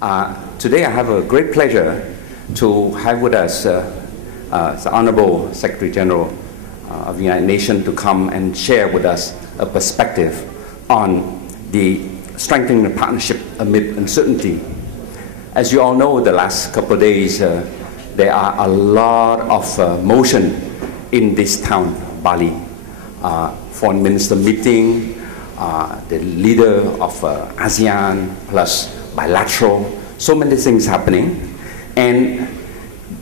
Today I have a great pleasure to have with us the Honorable Secretary General of the United Nations to come and share with us a perspective on the strengthening the partnership amid uncertainty. As you all know, the last couple of days there are a lot of motion in this town, Bali. Foreign Minister meeting, the leader of ASEAN plus bilateral, so many things happening. And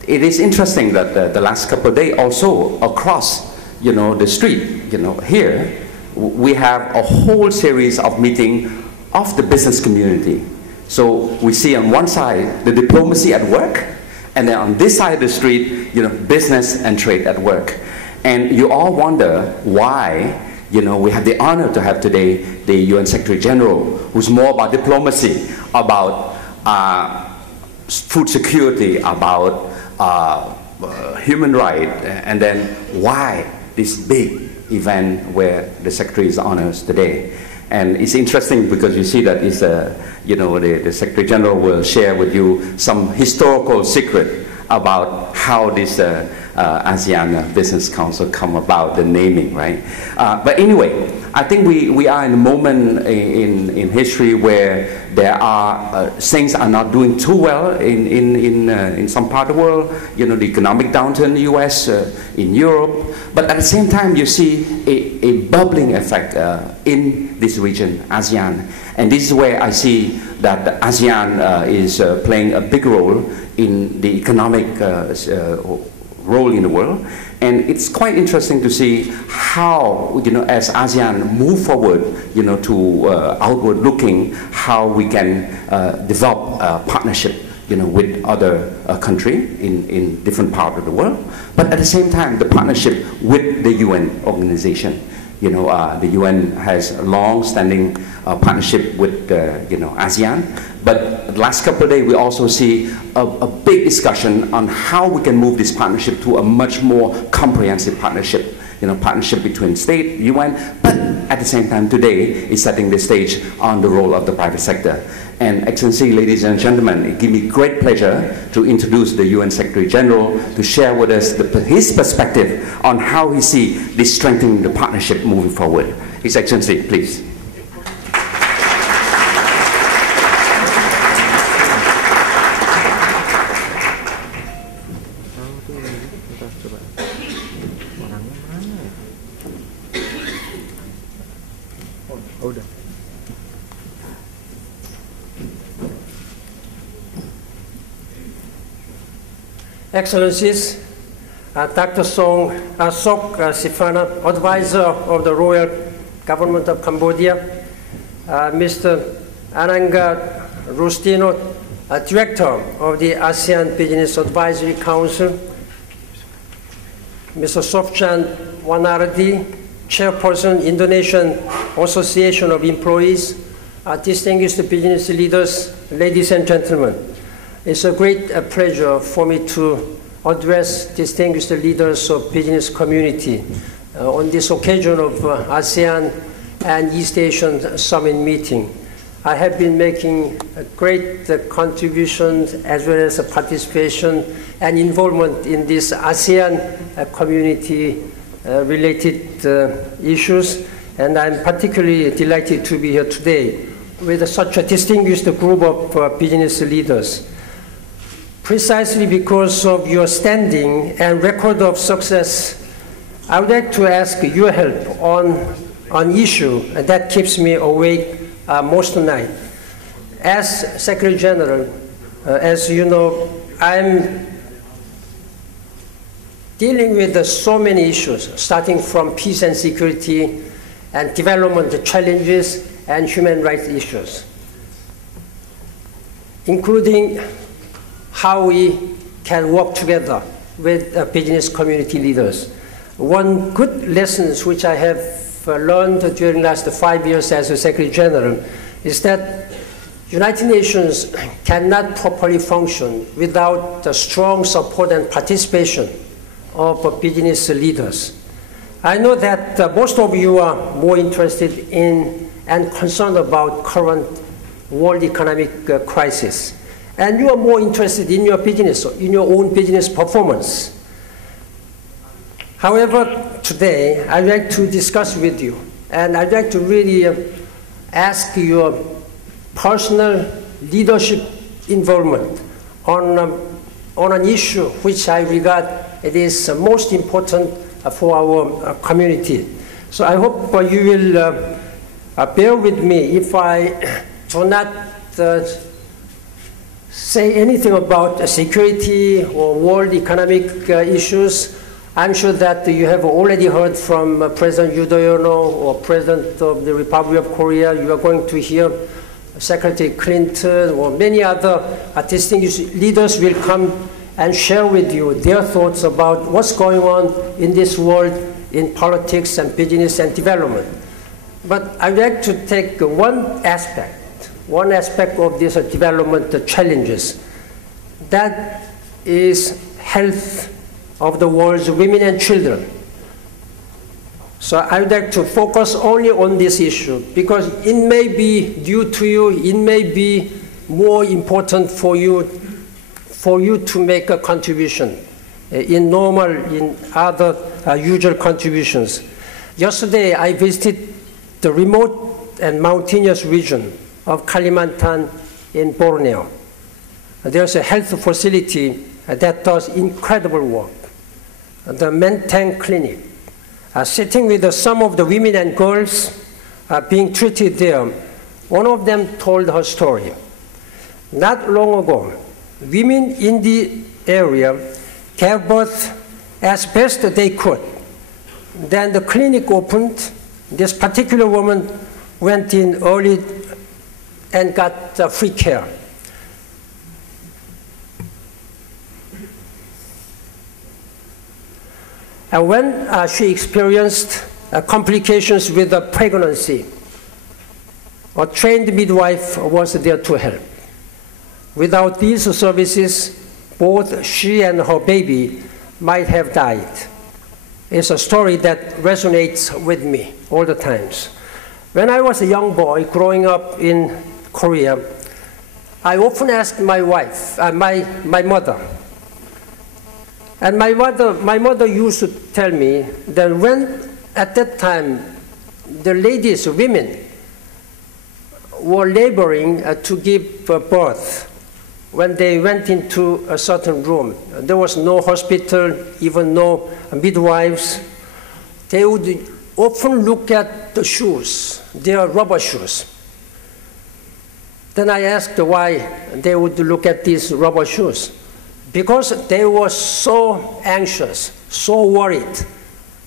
it is interesting that the last couple of days also across, the street, here, we have a whole series of meetings of the business community. So we see on one side the diplomacy at work, and then on this side of the street, business and trade at work. And you all wonder why, we have the honor to have today the UN Secretary General, who's more about diplomacy, about food security, about human rights, and then why this big event where the Secretary is honored today. And it's interesting because you see that it's, the Secretary General will share with you some historical secret about how this ASEAN Business Council come about, the naming, right? But anyway, I think we are in a moment in history where there are things are not doing too well in some part of the world. The economic downturn in the US, in Europe. But at the same time, you see a bubbling effect in this region, ASEAN. And this is where I see that ASEAN is playing a big role in the economic role in the world. And it's quite interesting to see how, as ASEAN move forward, to outward looking, how we can develop a partnership, with other countries in different parts of the world. But at the same time, the partnership with the UN organization. The UN has a long-standing partnership with, ASEAN. But the last couple of days, we also see a big discussion on how we can move this partnership to a much more comprehensive partnership. Partnership between state, UN, but at the same time today is setting the stage on the role of the private sector. And Excellency, ladies and gentlemen, it gives me great pleasure to introduce the UN Secretary General to share with us his perspective on how he sees this strengthening the partnership moving forward. His Excellency, please. Excellencies, Dr. SokSiphana, Advisor of the Royal Government of Cambodia, Mr. Ananga Rustino, Director of the ASEAN Business Advisory Council, Mr. Sofjan Wanardi, Chairperson, Indonesian Association of Employees, distinguished business leaders, ladies and gentlemen. It's a great pleasure for me to address distinguished leaders of business community on this occasion of ASEAN and East Asian Summit meeting. I have been making great contributions as well as participation and involvement in this ASEAN community related issues, and I'm particularly delighted to be here today with such a distinguished group of business leaders. Precisely because of your standing and record of success, I would like to ask your help on an issue that keeps me awake most night. As Secretary General, as you know, I'm dealing with so many issues, starting from peace and security and development challenges and human rights issues, including how we can work together with business community leaders. One good lesson which I have learned during the last 5 years as a Secretary General is that United Nations cannot properly function without the strong support and participation of business leaders. I know that most of you are more interested in and concerned about current world economic crisis. and you are more interested in your business, in your own business performance. However, today, I'd like to discuss with you, and I'd like to really ask your personal leadership involvement on an issue which I regard it is most important for our community. So I hope you will bear with me if I do not say anything about security or world economic issues. I'm sure that you have already heard from President Yoo Do-yono or President of the Republic of Korea. You are going to hear Secretary Clinton or many other distinguished leaders will come and share with you their thoughts about what's going on in this world in politics and business and development. But I'd like to take one aspect of these development challenges. That is health of the world's women and children. So I would like to focus only on this issue because it may be due to you, it may be more important for you to make a contribution in other usual contributions. Yesterday I visited the remote and mountainous region of Kalimantan in Borneo. There's a health facility that does incredible work. The Menteng Clinic, sitting with some of the women and girls being treated there, one of them told her story. Not long ago, women in the area gave birth as best they could. Then the clinic opened. This particular woman went in early and got free care. And when she experienced complications with the pregnancy, a trained midwife was there to help. Without these services, both she and her baby might have died. It's a story that resonates with me all the times. When I was a young boy growing up in Korea, I often asked my mother, and my mother used to tell me that when, at that time, the ladies, women, were laboring to give birth, when they went into a certain room, there was no hospital, even no midwives, they would often look at the shoes, their rubber shoes. Then I asked why they would look at these rubber shoes. Because they were so anxious, so worried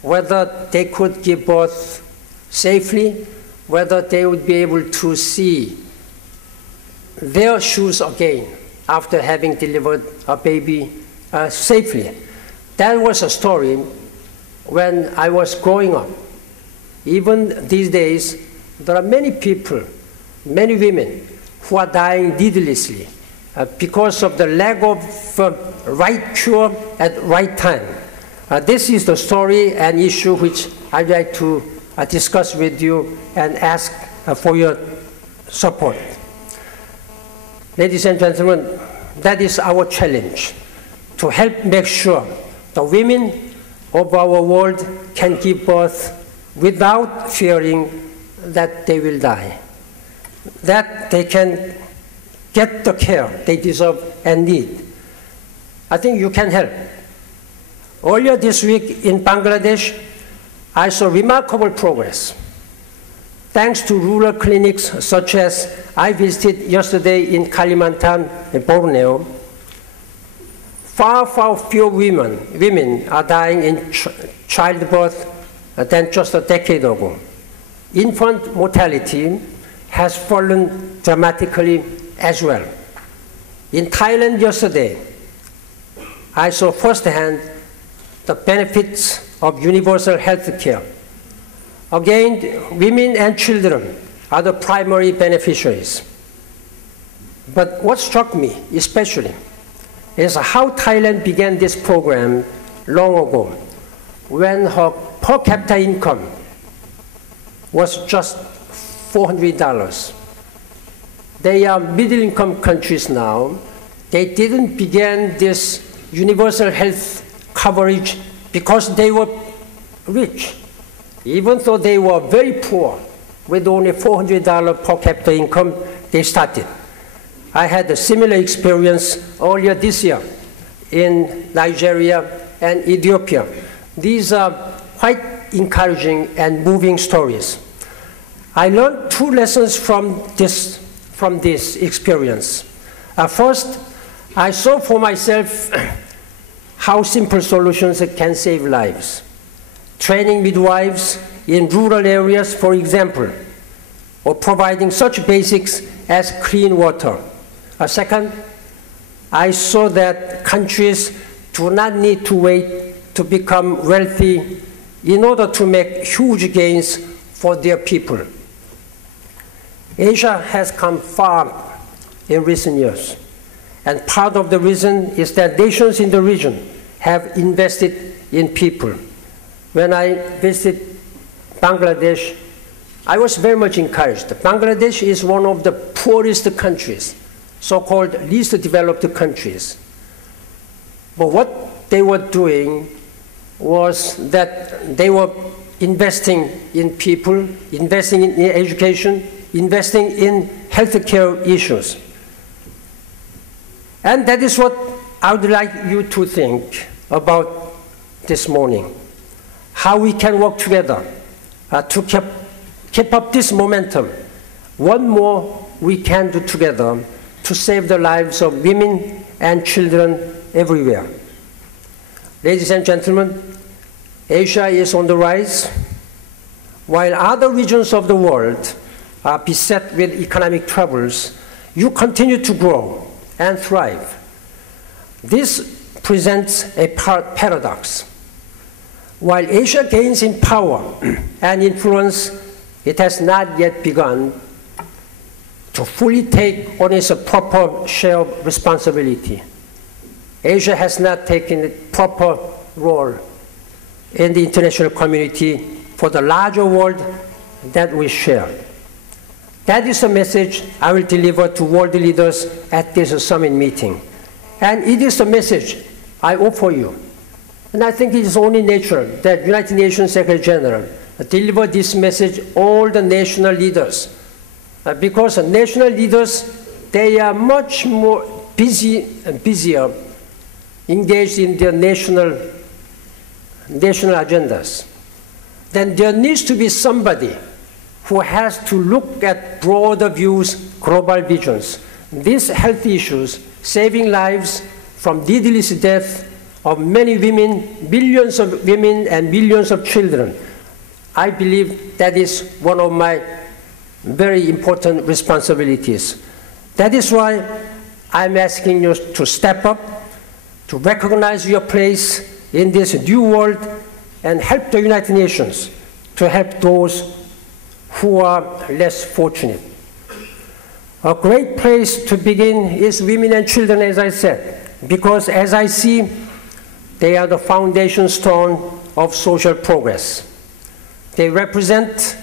whether they could give birth safely, whether they would be able to see their shoes again after having delivered a baby safely. That was a story when I was growing up. Even these days, there are many people, many women who are dying needlessly because of the lack of right cure at right time. This is the story and issue which I'd like to discuss with you and ask for your support. Ladies and gentlemen, that is our challenge, to help make sure the women of our world can give birth without fearing that they will die, that they can get the care they deserve and need. I think you can help. Earlier this week in Bangladesh, I saw remarkable progress. Thanks to rural clinics such as I visited yesterday in Kalimantan, in Borneo, far fewer women are dying in childbirth than just a decade ago. Infant mortality has fallen dramatically as well. In Thailand yesterday, I saw firsthand the benefits of universal health care. Again, women and children are the primary beneficiaries. But what struck me especially is how Thailand began this program long ago, when her per capita income was just $400. They are middle-income countries now, they didn't begin this universal health coverage because they were rich. Even though they were very poor, with only $400 per capita income, they started. I had a similar experience earlier this year in Nigeria and Ethiopia. These are quite encouraging and moving stories. I learned two lessons from this experience. First, I saw for myself how simple solutions can save lives. Training midwives in rural areas, for example, or providing such basics as clean water. Second, I saw that countries do not need to wait to become wealthy in order to make huge gains for their people. Asia has come far in recent years, and part of the reason is that nations in the region have invested in people. When I visited Bangladesh, I was very much encouraged. Bangladesh is one of the poorest countries, so-called least developed countries. But what they were doing was that they were investing in people, investing in education, investing in healthcare issues. And that is what I would like you to think about this morning. How we can work together to keep up this momentum. What more we can do together to save the lives of women and children everywhere. Ladies and gentlemen, Asia is on the rise. While other regions of the world are beset with economic troubles, you continue to grow and thrive. This presents a paradox. While Asia gains in power and influence, it has not yet begun to fully take on its proper share of responsibility. Asia has not taken a proper role in the international community for the larger world that we share. That is the message I will deliver to world leaders at this summit meeting. And it is the message I offer you. And I think it is only natural that United Nations Secretary General deliver this message all the national leaders. Because the national leaders, they are much more busier engaged in their national agendas. Then there needs to be somebody who has to look at broader views, global visions. These health issues, saving lives from needless death of many women, billions of women and millions of children. I believe that is one of my very important responsibilities. That is why I'm asking you to step up, to recognize your place in this new world, and help the United Nations to help those who are less fortunate. A great place to begin is women and children, as I said, because as I see, they are the foundation stone of social progress. They represent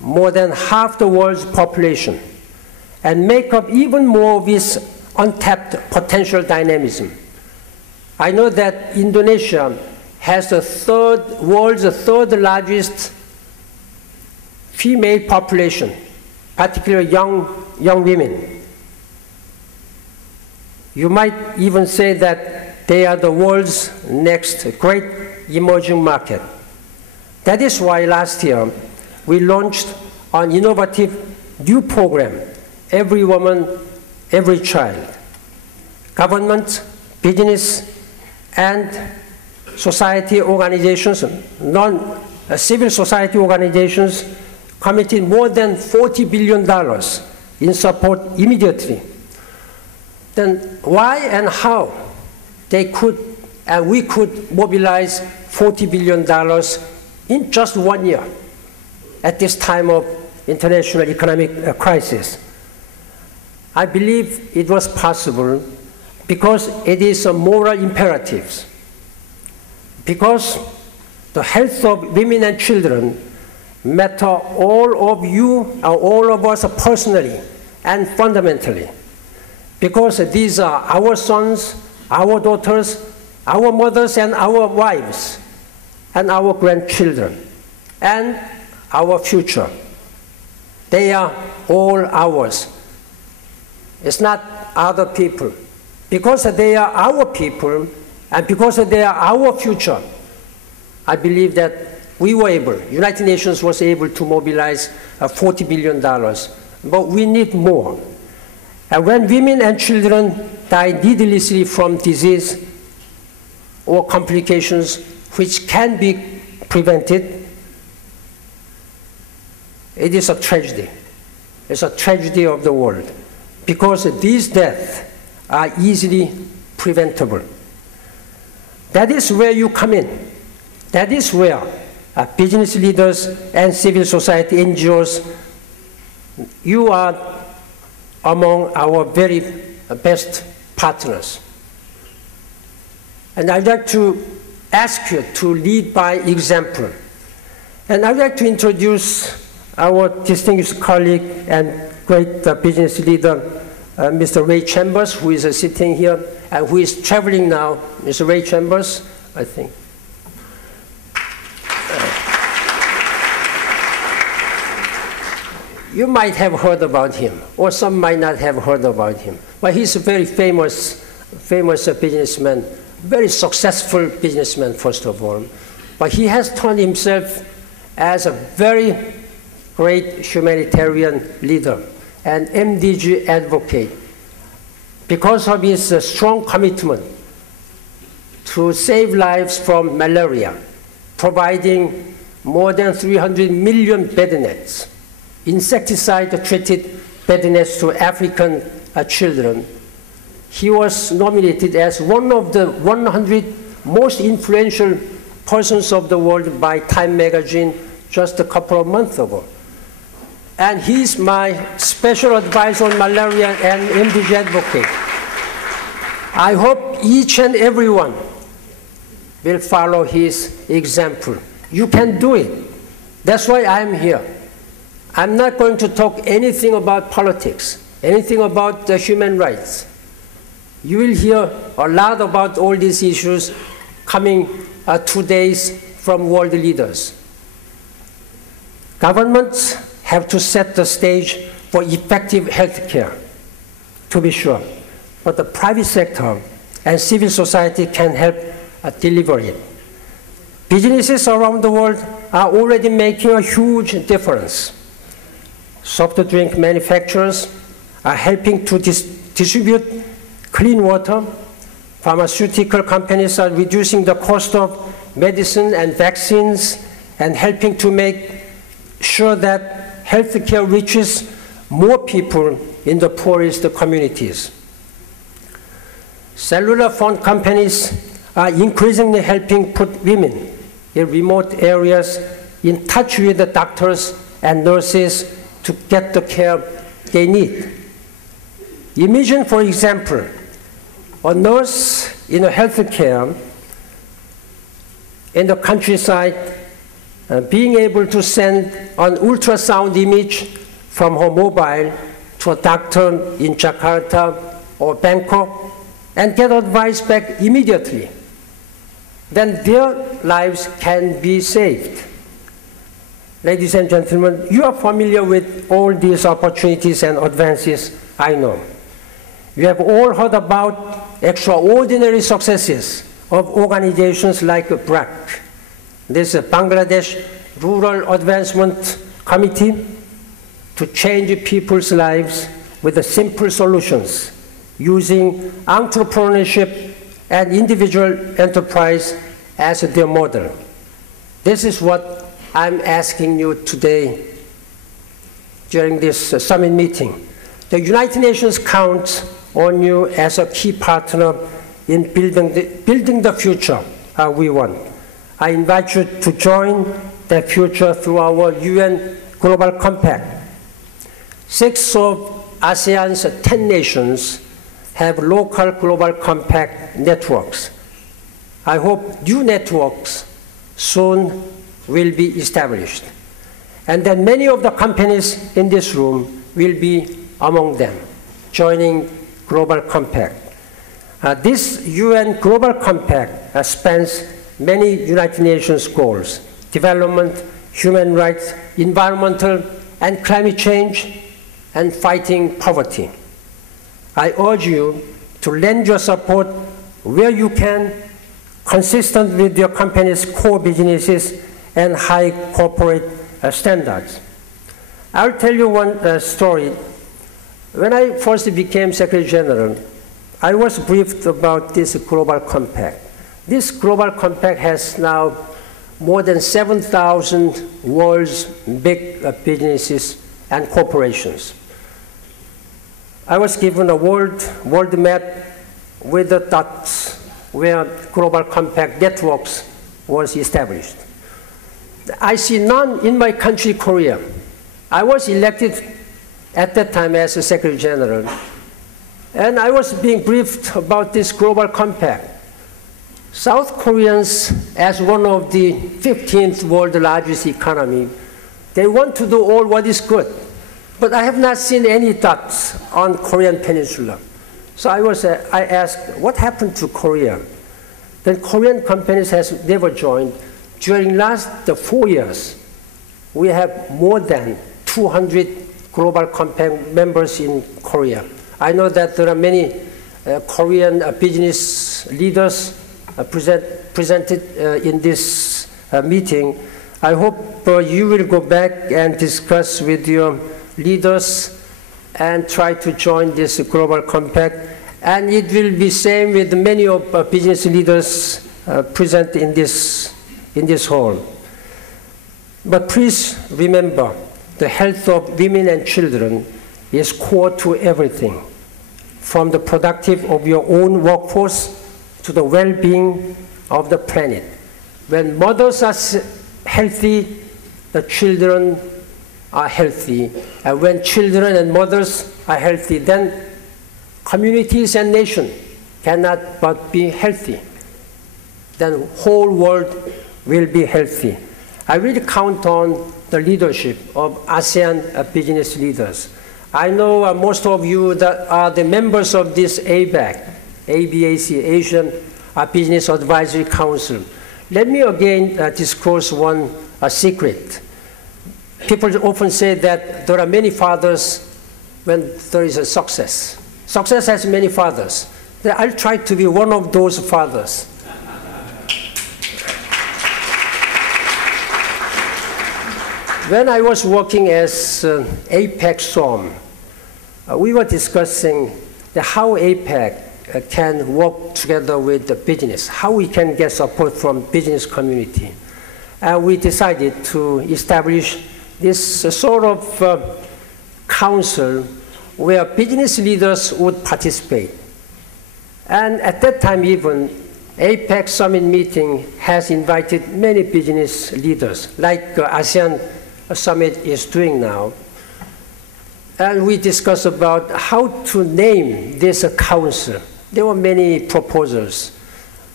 more than half the world's population and make up even more of its untapped potential dynamism. I know that Indonesia has the world's third largest female population, particularly young women. You might even say that they are the world's next great emerging market. That is why last year we launched an innovative new program, Every Woman, Every Child. Government, business, and society organizations, civil society organizations committed more than $40 billion in support immediately. Then why and how we could mobilize $40 billion in just 1 year at this time of international economic crisis? I believe it was possible because it is a moral imperative. Because the health of women and children matter all of you, or all of us personally and fundamentally. because these are our sons, our daughters, our mothers and our wives, and our grandchildren, and our future. They are all ours. It's not other people. Because they are our people, and because they are our future, I believe that we were able, United Nations was able to mobilize $40 billion, but we need more. And when women and children die needlessly from disease or complications which can be prevented, it is a tragedy. It's a tragedy of the world, because these deaths are easily preventable. That is where you come in. That is where business leaders and civil society NGOs, you are among our very best partners. And I'd like to ask you to lead by example. And I'd like to introduce our distinguished colleague and great business leader, Mr. Ray Chambers, who is sitting here and who is traveling now. Mr. Ray Chambers, I think. You might have heard about him, or some might not have heard about him. But he's a very famous businessman, very successful businessman, first of all. But he has turned himself as a very great humanitarian leader, an MDG advocate, because of his strong commitment to save lives from malaria, providing more than 300 million bed nets, insecticide-treated bed nets to African children. He was nominated as one of the 100 most influential persons of the world by Time magazine just a couple of months ago. And he's my special advisor on malaria and MDG advocate. I hope each and everyone will follow his example. You can do it. That's why I'm here. I'm not going to talk anything about politics, anything about human rights. You will hear a lot about all these issues coming 2 days from world leaders. Governments have to set the stage for effective health care, to be sure. But the private sector and civil society can help deliver it. Businesses around the world are already making a huge difference. Soft drink manufacturers are helping to distribute clean water. Pharmaceutical companies are reducing the cost of medicine and vaccines and helping to make sure that healthcare reaches more people in the poorest communities. Cellular phone companies are increasingly helping put women in remote areas in touch with the doctors and nurses to get the care they need. Imagine, for example, a nurse in a healthcare in the countryside being able to send an ultrasound image from her mobile to a doctor in Jakarta or Bangkok and get advice back immediately. Then their lives can be saved. Ladies and gentlemen, you are familiar with all these opportunities and advances, I know. You have all heard about extraordinary successes of organizations like BRAC. This is Bangladesh Rural Advancement Committee to change people's lives with simple solutions using entrepreneurship and individual enterprise as their model. This is what I'm asking you today during this summit meeting. The United Nations counts on you as a key partner in building the future we want. I invite you to join that future through our UN Global Compact. 6 of ASEAN's 10 nations have local Global Compact networks. I hope new networks soon will be established, and that many of the companies in this room will be among them, joining Global Compact. This UN Global Compact spans many United Nations goals: development, human rights, environmental and climate change, and fighting poverty. I urge you to lend your support where you can, consistent with your company's core businesses and high corporate standards. I'll tell you one story. When I first became Secretary General, I was briefed about this Global Compact. This Global Compact has now more than 7,000 world's big businesses and corporations. I was given a world map with the dots where Global Compact networks was established. I see none in my country, Korea. I was elected at that time as a Secretary General, and I was being briefed about this Global Compact. South Koreans, as one of the 15th world largest economy, they want to do all what is good. But I have not seen any dots on Korean Peninsula. So I asked, what happened to Korea? Then Korean companies has never joined. During last 4 years, we have more than 200 Global Compact members in Korea. I know that there are many Korean business leaders presented in this meeting. I hope you will go back and discuss with your leaders and try to join this Global Compact. And it will be same with many of business leaders present in this hall. But please remember, the health of women and children is core to everything, from the productive of your own workforce to the well-being of the planet. When mothers are healthy, the children are healthy. And when children and mothers are healthy, then communities and nations cannot but be healthy. Then the whole world will be healthy. I really count on the leadership of ASEAN business leaders. I know most of you that are the members of this ABAC, Asian Business Advisory Council. Let me again disclose one secret. People often say that there are many fathers when there is a success. Success has many fathers. I'll try to be one of those fathers. When I was working as APEC SOM, we were discussing how APEC can work together with the business, how we can get support from business community. And we decided to establish this sort of council where business leaders would participate. And at that time even, APEC Summit meeting has invited many business leaders, like ASEAN Summit is doing now. And we discussed about how to name this council. There were many proposals.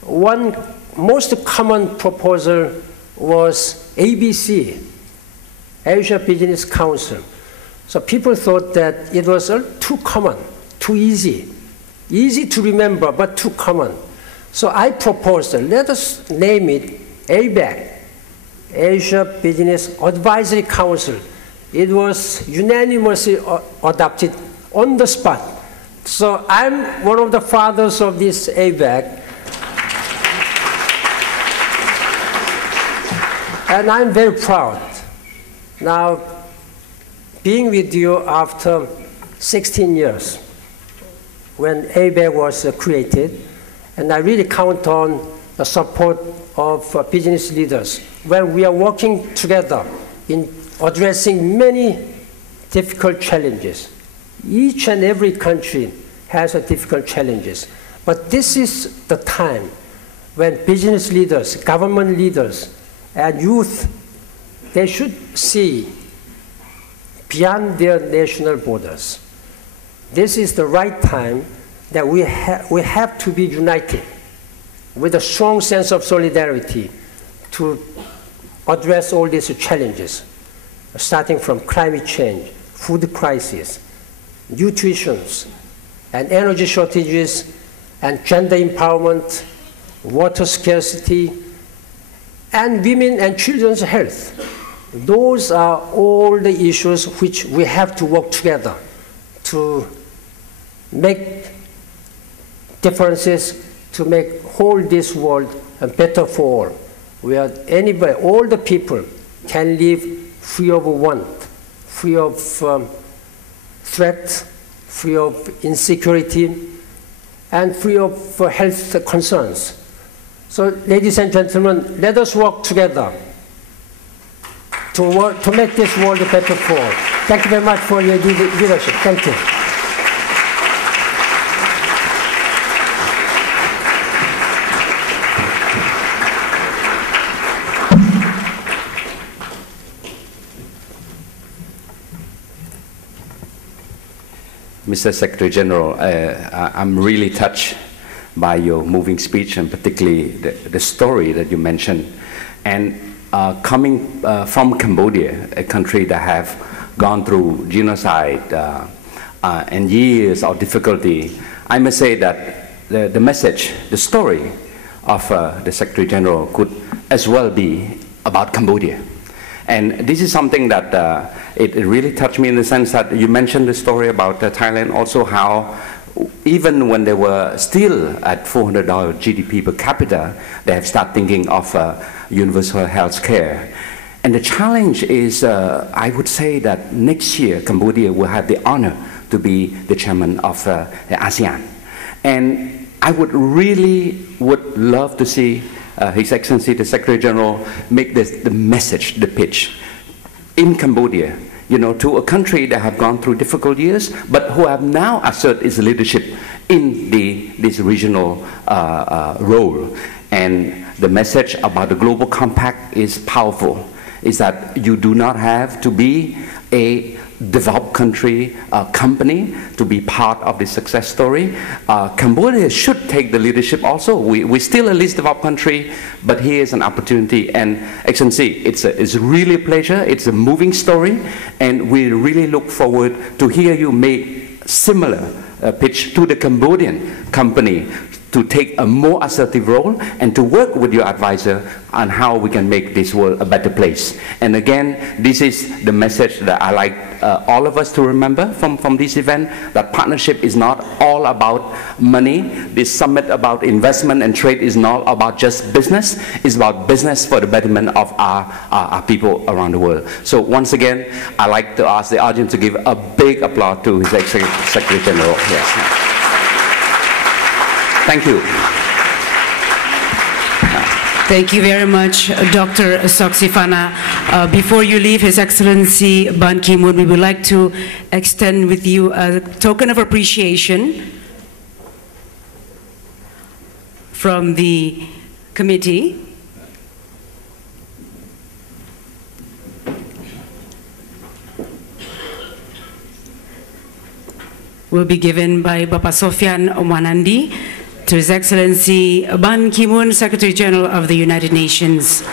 One most common proposal was ABC, Asia Business Council. So people thought that it was too common, too easy to remember, but too common. So I proposed, let us name it ABAC, Asia Business Advisory Council. It was unanimously adopted on the spot. So I'm one of the fathers of this ABAC. And I'm very proud. Now, being with you after 16 years, when ABAC was created, and I really count on the support of business leaders, when we are working together in addressing many difficult challenges. Each and every country has difficult challenges. But this is the time when business leaders, government leaders, and youth, they should see beyond their national borders. This is the right time that we have to be united with a strong sense of solidarity to address all these challenges, starting from climate change, food crisis, nutrition, and energy shortages, and gender empowerment, water scarcity, and women and children's health. Those are all the issues which we have to work together to make differences, to make whole this world better for all, where anybody, all the people can live free of want, free of threat, free of insecurity, and free of health concerns. So, ladies and gentlemen, let us work together to make this world better for all. Thank you very much for your leadership. Thank you. Mr. Secretary General, I'm really touched by your moving speech, and particularly the story that you mentioned. And coming from Cambodia, a country that have gone through genocide and years of difficulty, I must say that the message, the story of the Secretary General could as well be about Cambodia. And this is something that it really touched me in the sense that you mentioned the story about Thailand, also how even when they were still at $400 GDP per capita, they have started thinking of universal health care. And the challenge is, I would say that next year, Cambodia will have the honor to be the chairman of the ASEAN. And I would love to see His Excellency, the Secretary General, make the message, the pitch in Cambodia, you know, to a country that have gone through difficult years, but who have now asserted its leadership in this regional role. And the message about the global compact is powerful, is that you do not have to be a developed country company to be part of the success story. Cambodia should take the leadership also. We're still a least developed country, but here is an opportunity. And Excellency, it's really a pleasure. It's a moving story, and we really look forward to hear you make similar pitch to the Cambodian company to take a more assertive role and to work with your advisor on how we can make this world a better place. And again, this is the message that I like all of us to remember from this event, that partnership is not all about money. This summit about investment and trade is not about just business. It's about business for the betterment of our people around the world. So once again, I like to ask the audience to give a big applause to His Executive Secretary General. Yes. Thank you. Thank you very much, Dr. SokSiphana. Before you leave, His Excellency Ban Ki-moon, we would like to extend with you a token of appreciation from the committee. Will be given by Bapak Sofyan Wanandi to His Excellency Ban Ki-moon, Secretary General of the United Nations.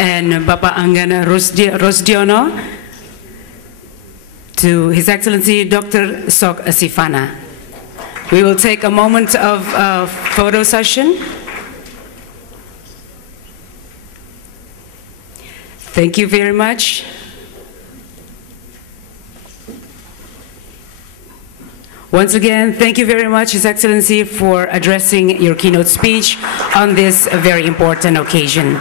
And Bapak Anggana Rosdiono to His Excellency Dr. SokSiphana. We will take a moment of photo session. Thank you very much. Once again, thank you very much, His Excellency, for addressing your keynote speech on this very important occasion.